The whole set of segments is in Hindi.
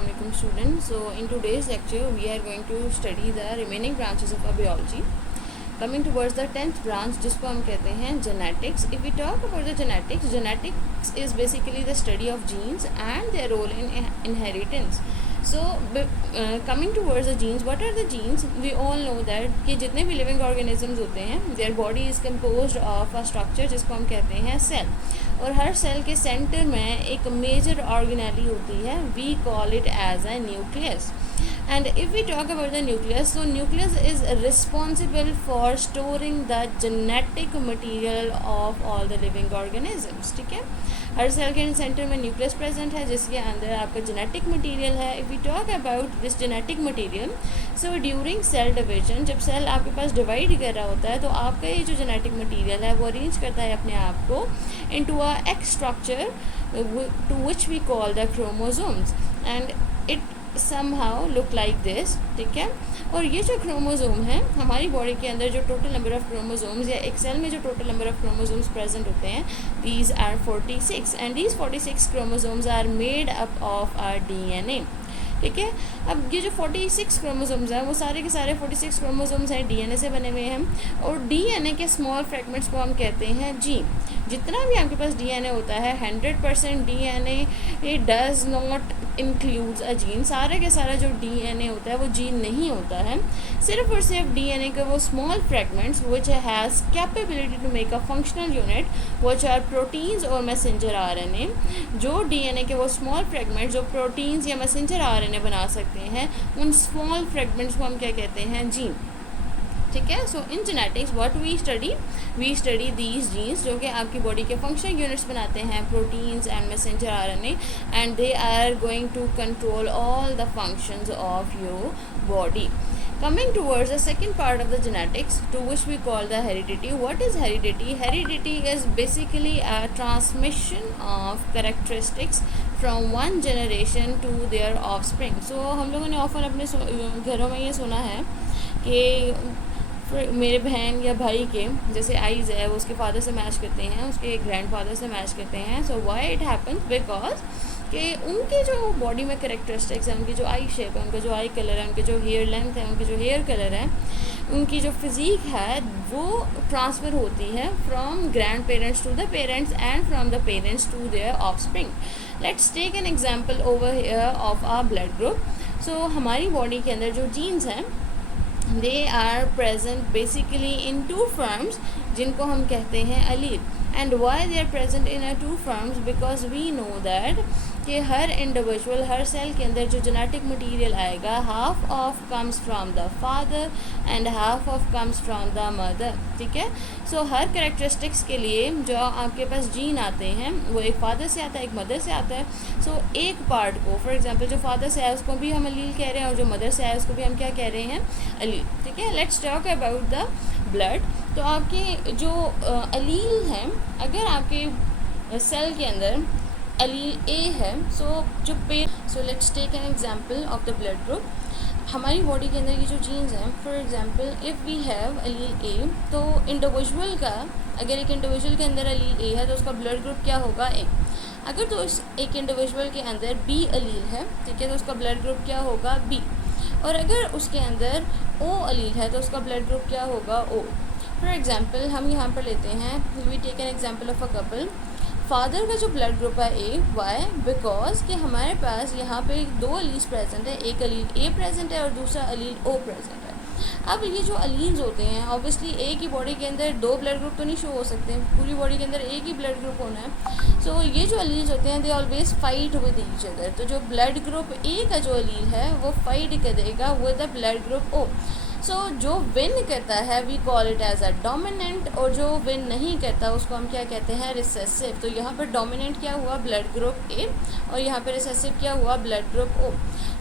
Assalamualaikum students. So in today's lecture we are going to study the remaining branches of our biology. Coming towards the 10th branch जिसको हम कहते हैं genetics. If we talk about the genetics is basically the study of genes and their role in inheritance. So coming towards the genes, what are the genes? We all know that कि जितने भी living organisms होते हैं their body is composed of a structure जिसको हम कहते हैं cell. और हर सेल के सेंटर में एक मेजर ऑर्गेनेली होती है. We call it as a nucleus. And if we talk about the nucleus, so nucleus is responsible for storing the genetic material of all the living organisms. ठीक है, हर सेल के सेंटर में न्यूक्लियस प्रेजेंट है जिसके अंदर आपका जेनेटिक मटीरियल है. If we talk about this genetic material, so during cell division, जब सेल आपके पास डिवाइड कर रहा होता है तो आपका ये जो जेनेटिक मटीरियल है वो अरेंज करता है अपने आप को into a X structure to which we call the chromosomes, and it somehow look like this. ठीक है, और ये जो क्रोमोसोम है हमारी बॉडी के अंदर जो टोटल नंबर ऑफ क्रोमोसोम्स या एक सेल में जो total number of chromosomes present होते हैं, these are 46 and these 46 chromosomes are made up of our DNA. ठीक है, अब ये जो 46 क्रोमोसोम्स हैं वो सारे के सारे 46 क्रोमोसोम्स हैं डीएनए से बने हुए हैं, और डीएनए के स्मॉल फ्रैगमेंट्स को हम कहते हैं जीन. जितना भी आपके पास डीएनए होता है 100% DNA does not includes a gene. सारे के सारा जो डीएनए होता है वो जीन नहीं होता है. सिर्फ और सिर्फ डीएनए के वो small fragments which has capability to make a functional unit which are proteins और मैसेंजर आरएनए. जो डीएनए के वो स्मॉल फ्रैगमेंट्स जो प्रोटीन्स या मैसेंजर आरएनए बना सकते हैं, उन स्मॉल फ्रैगमेंट्स को हम क्या कहते हैं? जीन. ठीक है, so in genetics what we study these genes जो कि आपकी बॉडी के फंक्शनल यूनिट्स बनाते हैं, proteins and messenger RNA, and they are going to control all the functions of your body. Coming towards the second part of the genetics, to which we call the heredity. What is heredity? Heredity is basically a transmission of characteristics from one generation to their offspring. So हम लोगों ने often अपने घरों में ये सुना है कि मेरे बहन या भाई के जैसे आइज़ है वो उसके फादर से मैच करते हैं, उसके ग्रैंडफादर से मैच करते हैं. सो वाई इट हैपन्स? बिकॉज कि उनकी जो बॉडी में करेक्टरिस्टिक्स हैं, उनकी जो आई शेप है, उनका जो आई कलर है, उनकी जो हेयर लेंथ है, उनकी जो हेयर कलर है, उनकी जो फिज़ीक है वो ट्रांसफ़र होती है from grandparents to the parents and from the parents to their offspring. Let's take an example over here of our blood group. So हमारी बॉडी के अंदर जो जीन्स हैं they are present basically in two forms जिनको हम कहते हैं allele. And why they are present in a two forms? Because we know that कि हर इंडिविजुअल, हर सेल के अंदर जो जेनेटिक मटीरियल आएगा, half of comes from the father and half of comes from the mother. ठीक है, सो हर करेक्टरिस्टिक्स के लिए जो आपके पास जीन आते हैं वो एक फादर से आता है, एक मदर से आता है. सो एक पार्ट को, फॉर एग्जांपल जो फादर से आया उसको भी हम अलील कह रहे हैं, और जो मदर से आया उसको भी हम क्या कह रहे हैं? अलील. ठीक है, let's talk about the blood. तो आपके जो अलील हैं, अगर आपके सेल के अंदर अलील ए है, so let's take an example of the blood group. हमारी बॉडी के अंदर ये जो जीन्स हैं, for example if we have allele A, तो इंडिविजुअल का, अगर एक इंडिविजुअल के अंदर अलील ए है तो उसका ब्लड ग्रुप क्या होगा? ए. अगर तो इस एक इंडिविजुअल के अंदर बी अलील है, ठीक है, तो उसका ब्लड ग्रुप क्या होगा? बी. और अगर उसके अंदर ओ अलील है तो उसका ब्लड ग्रुप क्या होगा? ओ. फॉर एग्जांपल हम यहाँ पर लेते हैं, we take an example of a couple. Father का जो ब्लड ग्रुप है ए. वाई? बिकॉज कि हमारे पास यहाँ पे दो अलील्स प्रेजेंट है, एक अलील ए प्रेजेंट है और दूसरा अलील ओ प्रेजेंट है. अब ये जो अलील्स होते हैं, ऑब्वियसली एक ही बॉडी के अंदर दो ब्लड ग्रुप तो नहीं शो हो सकते, पूरी बॉडी के अंदर एक ही ब्लड ग्रुप होना है. सो ये जो अलील्स होते हैं they always fight with each other. तो जो ब्लड ग्रुप ए का जो अलील है वो फाइट करेगा with the blood group O. So जो विन करता है we call it as a dominant, और जो विन नहीं करता उसको हम क्या कहते हैं? रिसेसिव. तो यहाँ पर डोमिनेंट क्या हुआ? ब्लड ग्रुप ए, और यहाँ पर रिसेसिव क्या हुआ? Blood group O.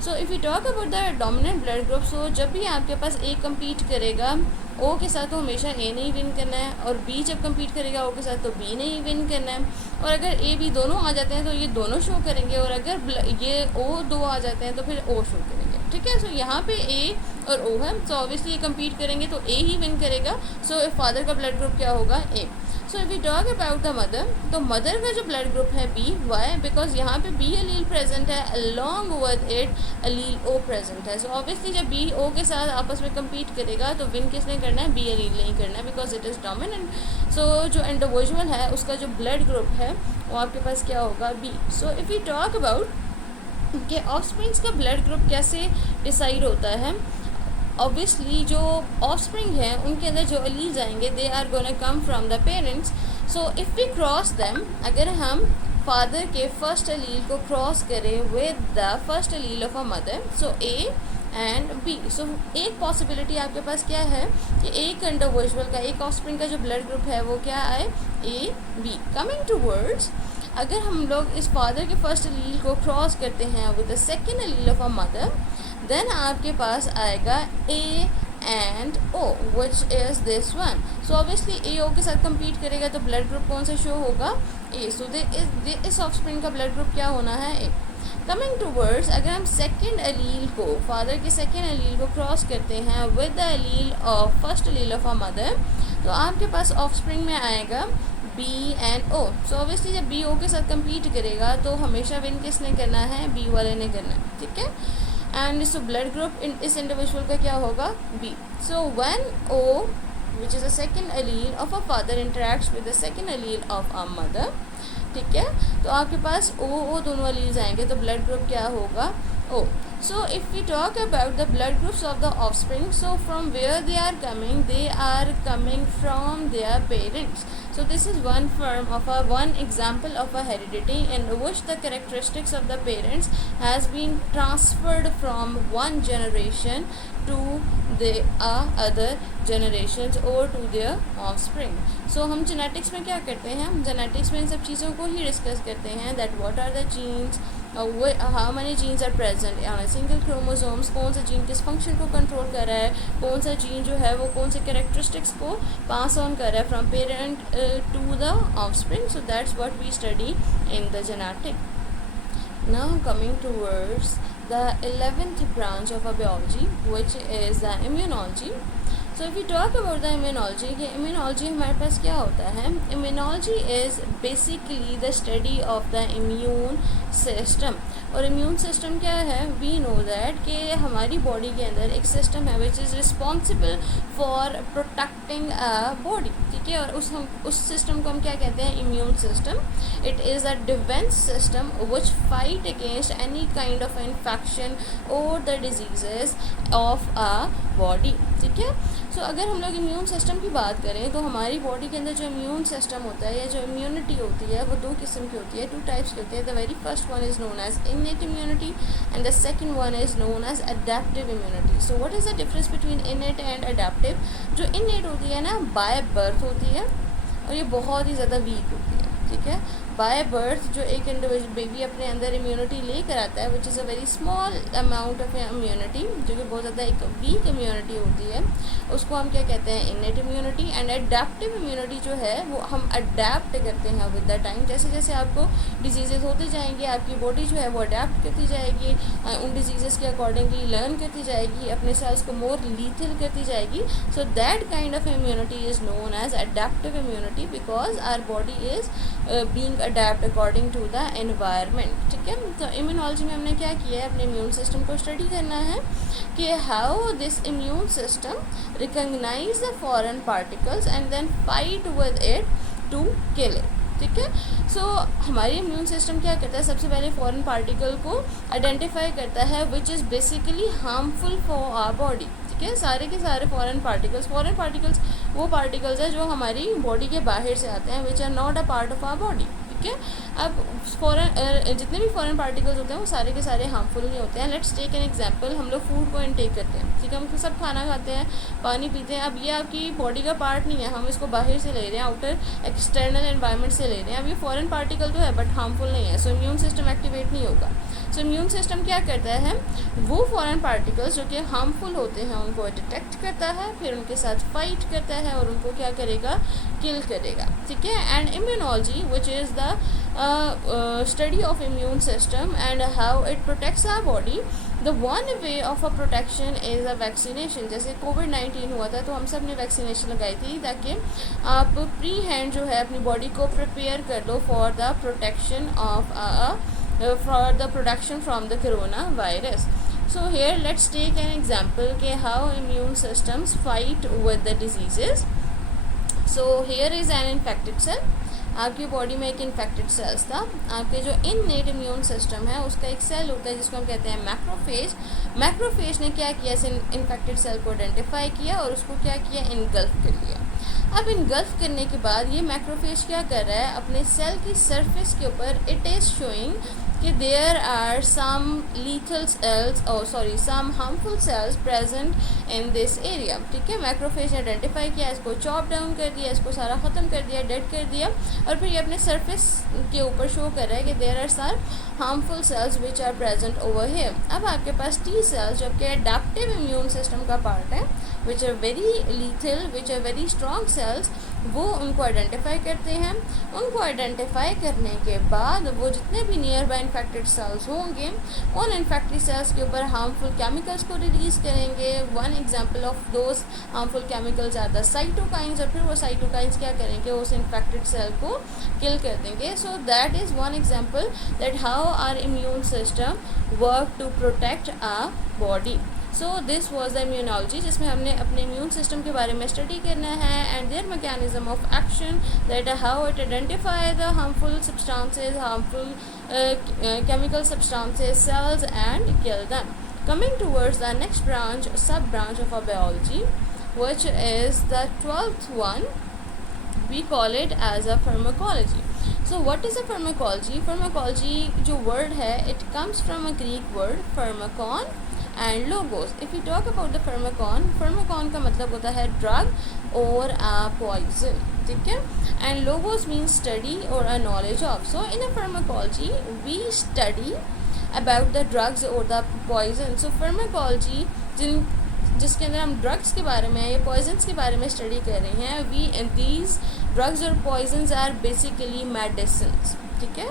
So if you talk about the dominant blood group, so जब भी आपके पास ए कम्पीट करेगा ओ के साथ तो हमेशा ए नहीं विन करना है, और बी जब कम्पीट करेगा ओ के साथ तो बी नहीं विन करना है. और अगर ए बी दोनों आ जाते हैं तो ये दोनों शो करेंगे, और अगर ये ओ दो आ जाते हैं तो फिर ओ शो करेंगे. ठीक है, सो यहाँ पे ए और ओ है, सो ऑब्वियसली ये कम्पीट करेंगे तो ए ही विन करेगा. सो फादर का ब्लड ग्रुप क्या होगा? A. So if we talk about the mother, तो मदर का जो ब्लड ग्रुप है बी, वाई बिकॉज यहाँ पे बी एलील प्रेजेंट है along with it allele O present है. सो ऑब्वियसली जब बी ओ के साथ आपस में कम्पीट करेगा तो विन किसने करना है, बी एलील नहीं करना है बिकॉज इट इज़ डोमिनेंट. सो जो इंडिविजुअल है उसका जो ब्लड ग्रुप है वो आपके पास क्या होगा, B. So if you talk about कि ऑफस्प्रिंग्स का ब्लड ग्रुप कैसे डिसाइड होता है, ऑब्वियसली जो ऑफस्प्रिंग है उनके अंदर जो एलील्स आएंगे they are gonna come from the parents. So if we cross them, अगर हम फादर के फर्स्ट एलील को क्रॉस करें with the first allele of a mother, so A and B. So एक पॉसिबिलिटी आपके पास क्या है कि एक इंडिविजुअल का, एक ऑफस्प्रिंग का जो ब्लड ग्रुप है वो क्या आए, A B. Coming towards, अगर हम लोग इस फादर के फर्स्ट एलील को क्रॉस करते हैं with the second allele of a mother, then आपके पास आएगा A and O which is this one. So obviously A O के साथ compete करेगा तो ब्लड ग्रुप कौन सा शो होगा, ए. सो इस ऑफस्प्रिंग का ब्लड ग्रुप क्या होना है, ए. कमिंग टू वर्ड्स, अगर हम सेकेंड एलील को, फादर के सेकेंड एलील को क्रॉस करते हैं with the allele of first allele of a mother, तो आपके पास ऑफस्प्रिंग में आएगा B and O. So obviously जब बी ओ के साथ compete करेगा तो हमेशा विन किसने करना है, बी वाले ने करना है, ठीक है. एंड इस ब्लड ग्रुप इस इंडिविजुअल का क्या होगा, B. So when O which is a second allele of a father interacts with the second allele of a mother, ठीक है, तो आपके पास ओ दोनों एलील्स आएंगे तो ब्लड ग्रुप क्या होगा, ओ. So if we talk about the blood groups of the offspring, so from where they are coming from their parents. So this is one example of a heredity in which the characteristics of the parents has been transferred from one generation to the other generations or to their offspring. So हम genetics में क्या करते हैं, हम genetics में इन सब चीज़ों को ही डिस्कस करते हैं, that what are the genes, how many genes are present on a single chromosomes, कौन सा जीन किस फंक्शन को कंट्रोल कर रहा है, कौन सा जीन जो है वो कौन से कैरेक्टरिस्टिक्स को पास ऑन कर रहा है from parent to the offspring. So that's what we study in the genetic. Now coming towards the 11th branch of a biology, which is the immunology. So if we talk about the immunology, कि immunology हमारे पास क्या होता है, immunology is basically the study of the immune system. और इम्यून सिस्टम क्या है, वी नो दैट कि हमारी बॉडी के अंदर एक सिस्टम है which is responsible for protecting a body, ठीक है, और उस सिस्टम को हम क्या कहते हैं, immune system. It is a defence system which fight against any kind of infection और the diseases of a body, ठीक है. सो अगर हम लोग इम्यून सिस्टम की बात करें तो हमारी बॉडी के अंदर जो इम्यून सिस्टम होता है या जो इम्यूनिटी होती है वो दो किस्म की होती है, टू टाइप्स की होती है. The very first one is known as innate immunity and the second one is known as adaptive immunity. So what is the difference between innate and adaptive? जो innate होती है ना, बाय बर्थ होती है और ये बहुत ही ज़्यादा वीक होती है, ठीक है. बाय बर्थ जो एक इंडिविजुअल बेबी अपने अंदर इम्यूनिटी लेकर आता है which is a very small amount of immunity, जो कि बहुत ज़्यादा एक वीक इम्यूनिटी होती है, उसको हम क्या कहते हैं, innate immunity. And adaptive immunity जो है वो हम अडेप्ट करते हैं विद द टाइम. जैसे जैसे आपको डिजीज़ेज होते जाएंगे आपकी बॉडी जो है वो अडेप्ट करती जाएगी, उन डिजीज़ेज़ के अकॉर्डिंगली लर्न करती जाएगी, अपने सेल्स को मोर लीथल करती जाएगी. So that kind of immunity is known as adaptive immunity because our body is being adapt according to the environment, ठीक है. तो इम्यूनोलॉजी में हमने क्या किया है, अपने इम्यून सिस्टम को स्टडी करना है कि how this immune system recognise the foreign particles and then fight with it to kill it, ठीक है. सो हमारी इम्यून सिस्टम क्या करता है, सबसे पहले फॉरेन पार्टिकल को आइडेंटिफाई करता है which is basically harmful for our body, ठीक है. सारे के सारे फॉरेन पार्टिकल्स वो पार्टिकल्स हैं जो हमारी बॉडी के बाहर से आते हैं which are not a part of our body, ठीक है. अब जितने भी फॉरेन पार्टिकल्स होते हैं वो सारे के सारे हार्मफुल नहीं होते हैं. लेट्स टेक एन एग्जांपल, हम लोग फूड को इनटेक करते हैं, ठीक है, हम सब खाना खाते हैं, पानी पीते हैं. अब ये आपकी बॉडी का पार्ट नहीं है, हम इसको बाहर से ले रहे हैं, आउटर एक्सटर्नल एनवायरनमेंट से ले रहे हैं. अब ये फॉरेन पार्टिकल तो है बट हार्मफुल नहीं है, सो इम्यून सिस्टम एक्टिवेट नहीं होगा. सो इम्यून सिस्टम क्या करता है, वो फॉरेन पार्टिकल्स जो कि हार्मफुल होते हैं उनको डिटेक्ट करता है, फिर उनके साथ फाइट करता है और उनको क्या करेगा, किल करेगा, ठीक है. And immunology which is the study of immune system and how it protects our body. The one way of a protection is a vaccination. जैसे कोविड-19 हुआ था तो हम सब ने वैक्सीनेशन लगाई थी ताकि आप प्री हैंड जो है अपनी बॉडी को प्रिपेयर कर लो for the protection of for the protection from the corona virus. So here let's take an example के how immune systems fight with the diseases. So here is an infected cell. आपकी बॉडी में एक इन्फेक्टेड सेल्स था. आपके जो इननेट इम्यून सिस्टम है उसका एक सेल होता है जिसको हम कहते हैं मैक्रोफेज. मैक्रोफेज ने क्या किया, इस इन्फेक्टेड सेल को आइडेंटिफाई किया और उसको क्या किया, इनगल्फ कर लिया. अब इनगल्फ करने के बाद ये मैक्रोफेज क्या कर रहा है, अपने सेल की सरफेस के ऊपर इट इज़ शोइंग कि there are some lethal cells some harmful cells present in this area. ठीक है, मैक्रोफेज ने आइडेंटिफाई किया, इसको चॉप डाउन कर दिया, इसको सारा ख़त्म कर दिया, डेड कर दिया और फिर ये अपने सरफेस के ऊपर शो कर रहा है कि there are some harmful cells which are present over here. अब आपके पास टी सेल्स जो कि अडेप्टिव इम्यून सिस्टम का पार्ट है, which are very lethal, which are very strong cells, वो उनको आइडेंटिफाई करते हैं. उनको आइडेंटिफाई करने के बाद वो जितने भी नियर बाय इन्फेक्टेड सेल्स होंगे उन इन्फेक्टेड सेल्स के ऊपर हार्मफुल केमिकल्स को रिलीज़ करेंगे. One example of those harmful chemicals are the cytokines. और फिर वो साइटोकाइंस क्या करेंगे, उस इन्फेक्टेड सेल को किल कर देंगे. So that is one example that how our immune system work to protect our body. So this was the immunology जिसमें हमने अपने इम्यून सिस्टम के बारे में स्टडी करना है and there mechanism of action, that how it identify the harmful substances, harmful chemical substances, cells and kill them. Coming towards the next branch, sub branch of our biology, which is the 12th one, we call it as a pharmacology. So what is a pharmacology? Pharmacology जो word है, it comes from a Greek word pharmakon and logos. If we talk about the pharmakon का मतलब होता है drug or a poison. ठीक है, and logos means study or a knowledge of. So in a pharmacology we study about the drugs or the poison. So pharmacology जिसके अंदर हम ड्रग्स के बारे में या पॉइजन्स के बारे में स्टडी कर रहे हैं, वी दीज ड्रग्स और पॉइजन्स आर बेसिकली मेडिसिन्स. ठीक है,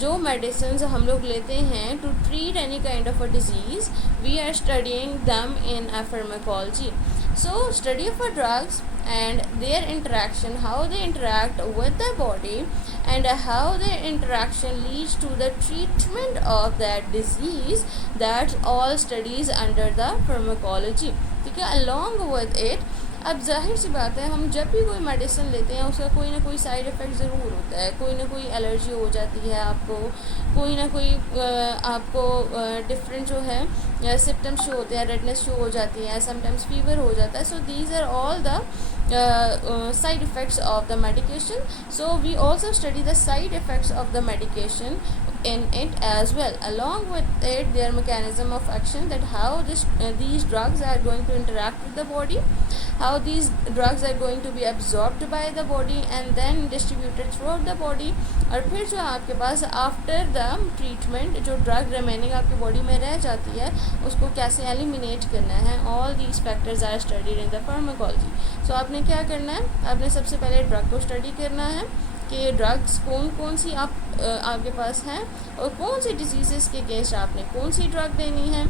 जो मेडिसिन हम लोग लेते हैं to treat any kind of a disease, we are studying them in a pharmacology. So study of a drugs and their interaction, how they interact with the body and how their interaction leads to the treatment of that disease, that's all studies under the pharmacology. ठीक है, along with it, अब जाहिर सी बात है, हम जब भी कोई मेडिसिन लेते हैं उसका कोई ना कोई साइड इफ़ेक्ट ज़रूर होता है. कोई ना कोई एलर्जी हो जाती है आपको, कोई ना कोई आपको डिफरेंट जो है सिम्टम्स शो होते हैं, रेडनेस शो हो जाती है, समटाइम्स फीवर हो जाता है. So these are all the side effects of the medication. So we also study the side effects of the medication in it as well. Along with it, their mechanism of action, that how these drugs are going to interact with the body, how these drugs are going to be absorbed by the body and then distributed throughout the body. और फिर जो आपके पास आफ्टर द ट्रीटमेंट जो ड्रग रिमेनिंग आपकी बॉडी में रह जाती है उसको कैसे एलिमिनेट करना है, all these factors are studied in the pharmacology. So आपने क्या करना है, आपने सबसे पहले ड्रग को स्टडी करना है कि ड्रग्स कौन कौन सी आपके पास हैं और कौन सी डिजीज़ के अगेंस्ट आपने कौन सी ड्रग देनी है,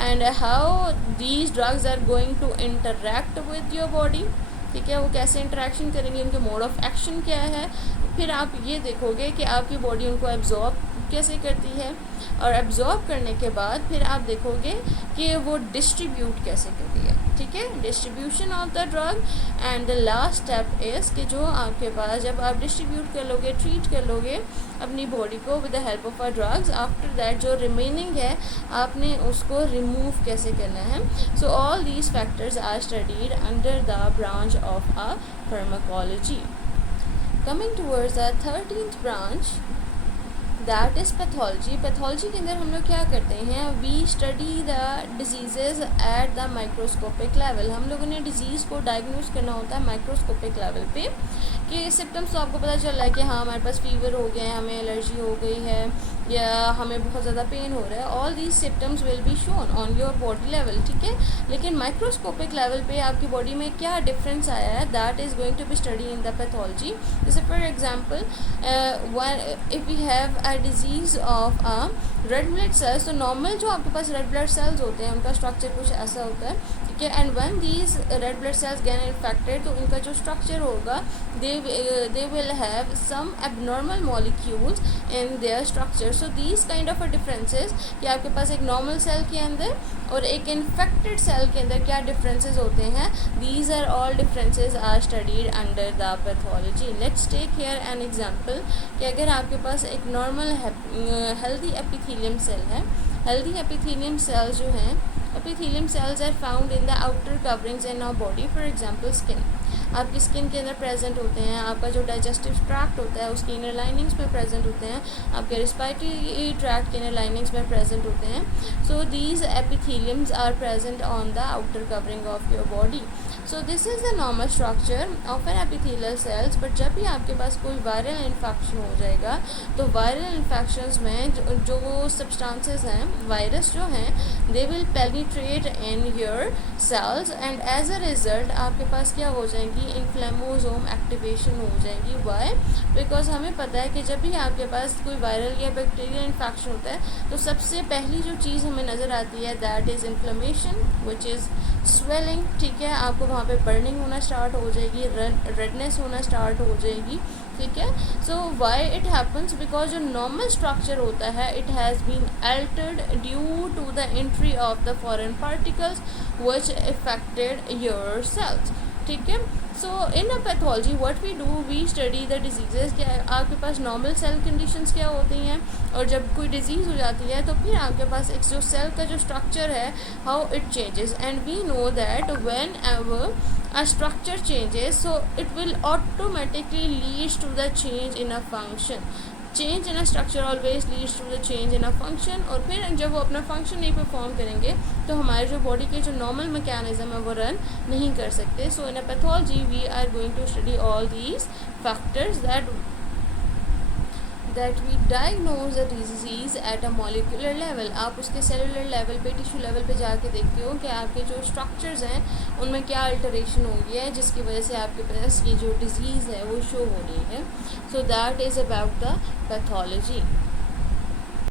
and how these drugs are going to interact with your body. ठीक है, वो कैसे इंटरेक्शन करेंगे, उनके मोड ऑफ एक्शन क्या है. फिर आप ये देखोगे कि आपकी बॉडी उनको एब्जॉर्ब कैसे करती है और एब्जॉर्ब करने के बाद फिर आप देखोगे कि वो डिस्ट्रीब्यूट कैसे करती है. ठीक है, distribution of the drug. And the last step is कि जो आपके पास जब आप डिस्ट्रीब्यूट कर लोगे, ट्रीट कर लोगे अपनी बॉडी को with the help of a drugs, after that जो रिमेनिंग है आपने उसको रिमूव कैसे करना है. So all these factors are studied under the branch of a pharmacology. Coming towards the 13th branch, that is pathology. Pathology के अंदर हम लोग क्या करते हैं, we study the disease at the microscopic level. हम लोगों ने डिजीज़ को डायग्नोज करना होता है माइक्रोस्कोपिक लेवल पे कि सिम्टम्स तो आपको पता चल रहा है कि हाँ हमारे पास फीवर हो गया है, हमें एलर्जी हो गई है या हमें बहुत ज़्यादा पेन हो रहा है, all these symptoms will be shown on your body level, ठीक है। लेकिन माइक्रोस्कोपिक लेवल पे आपकी बॉडी में क्या डिफरेंस आया है, that is going to be study in the pathology. जैसे for example if we have a disease of a red blood cells, तो नॉर्मल जो आपके पास रेड ब्लड सेल्स होते हैं उनका स्ट्रक्चर कुछ ऐसा होता है, ठीक है। And when these red blood sales get infected, तो उनका जो स्ट्रक्चर होगा they will have some abnormal molecules in their structure. So these kind of a differences कि आपके पास एक normal cell के अंदर और एक infected cell के अंदर क्या differences होते हैं, these are all differences are studied under the pathology. Let's take here an example कि अगर आपके पास एक normal healthy epithelium cell है, healthy epithelium cells जो हैं, epithelium cells are found in the outer coverings in our body, for example skin. आपकी स्किन के अंदर प्रेजेंट होते हैं, आपका जो डाइजेस्टिव ट्रैक्ट होता है उसकी इनर लाइनिंग्स में प्रेजेंट होते हैं, आपके रिस्पायरेटरी ट्रैक्ट के इनर लाइनिंग्स में प्रेजेंट होते हैं. So these epitheliums are present on the outer covering of your body. So this is the normal structure of an epithelial cells. But जब भी आपके पास कोई वायरल इन्फेक्शन हो जाएगा तो वायरल इन्फेक्शंस में जो सब्सटेंसेस हैं, वायरस जो हैं, they will penetrate in your cells and as a result आपके पास क्या हो जाएंगी, इन्फ्लेमोसोम एक्टिवेशन हो जाएगी. वाई? बिकॉज हमें पता है कि जब भी आपके पास कोई वायरल या बैक्टीरियल इन्फेक्शन होता है तो सबसे पहली जो चीज़ हमें नज़र आती है that is inflammation which is swelling. ठीक है, आपको वहाँ पे बर्निंग होना स्टार्ट हो जाएगी, रेडनेस होना स्टार्ट हो जाएगी. ठीक है. So why it happens, because जो नॉर्मल स्ट्रक्चर होता है it has been altered due to the entry of the foreign particles which affected your cells. ठीक है. So in a pathology what we do, we study the diseases. क्या आपके पास नॉर्मल सेल कंडीशंस क्या होती हैं, और जब कोई डिजीज़ हो जाती है तो फिर आपके पास एक जो सेल का जो स्ट्रक्चर है, how it changes. And we know that whenever a structure changes, so it will automatically leads to the change in a function. Change in a structure always leads to the change in a function. और फिर जब वो अपना फंक्शन नहीं परफॉर्म करेंगे तो हमारे जो बॉडी के जो नॉर्मल मैकेनिज्म है वो रन नहीं कर सकते. So in a pathology we are going to study all these factors that we diagnose a disease at a molecular level. आप उसके सेलुलर लेवल पे, टिश्यू लेवल पे जाके देखते हो कि आपके जो स्ट्रक्चर्स हैं उनमें क्या अल्टरेशन हो गया है जिसकी वजह से आपके पास ये जो डिज़ीज़ है वो शो हो रही है. सो that is about the pathology.